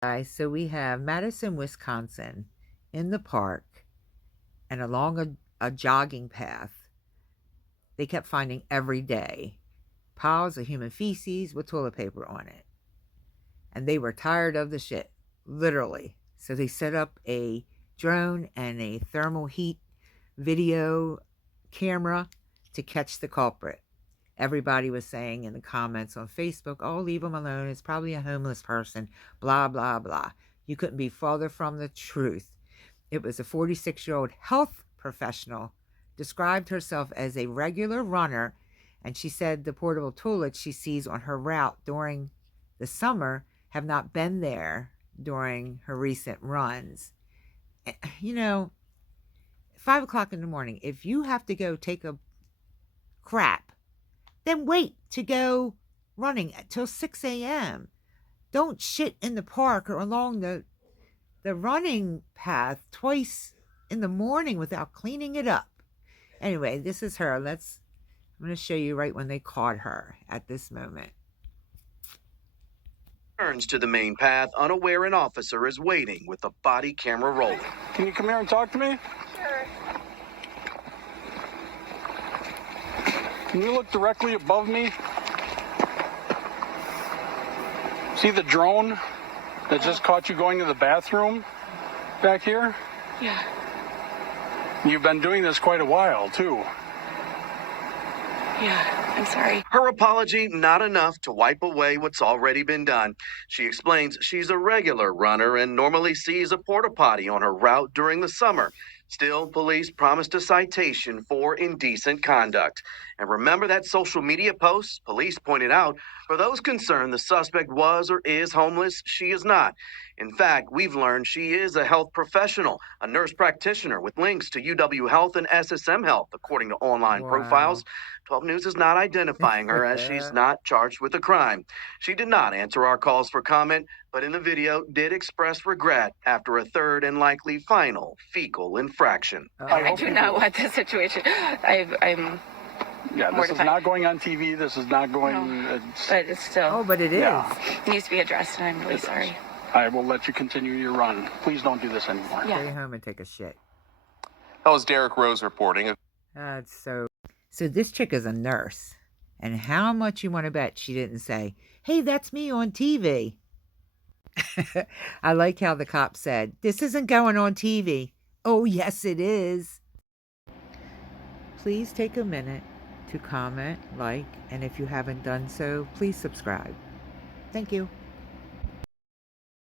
Guys, so we have Madison, Wisconsin in the park and along a jogging path. They kept finding every day piles of human feces with toilet paper on it. And they were tired of the shit, literally. So they set up a drone and a thermal heat video camera to catch the culprit. Everybody was saying in the comments on Facebook, oh, leave him alone. It's probably a homeless person, blah, blah, blah. You couldn't be farther from the truth. It was a 46-year-old health professional, described herself as a regular runner, and she said the portable toilets she sees on her route during the summer have not been there during her recent runs. You know, 5 o'clock in the morning, if you have to go take a crap, then wait to go running till 6 a.m. Don't shit in the park or along the running path twice in the morning without cleaning it up. Anyway, this is her. I'm going to show you right when they caught her at this moment. Turns to the main path, unaware an officer is waiting with the body camera rolling. Can you come here and talk to me? Sure. Can you look directly above me? See the drone that just caught you going to the bathroom back here? Yeah. You've been doing this quite a while, too. Yeah, I'm sorry. Her apology not enough to wipe away what's already been done. She explains she's a regular runner and normally sees a porta potty on her route during the summer. Still, police promised a citation for indecent conduct. And remember that social media post? Police pointed out, for those concerned the suspect was or is homeless, she is not. In fact, we've learned she is a health professional, a nurse practitioner with links to UW Health and SSM Health, according to online profiles. 12 News is not identifying her as she's not charged with a crime. She did not answer our calls for comment, but in the video did express regret after a third and likely final fecal infraction. I do not want this situation. I'm Yeah, this is not going on TV. This is not going... No, but it's still... Oh, but it is. Yeah. It needs to be addressed, and I'm really sorry. I will let you continue your run. Please don't do this anymore. Yeah. Stay home and take a shit. That was Derek Rose reporting. That's so this chick is a nurse. And how much you want to bet she didn't say, hey, that's me on TV. I like how the cop said, this isn't going on TV. Oh, yes, it is. Please take a minute to comment, like, and if you haven't done so, please subscribe. Thank you.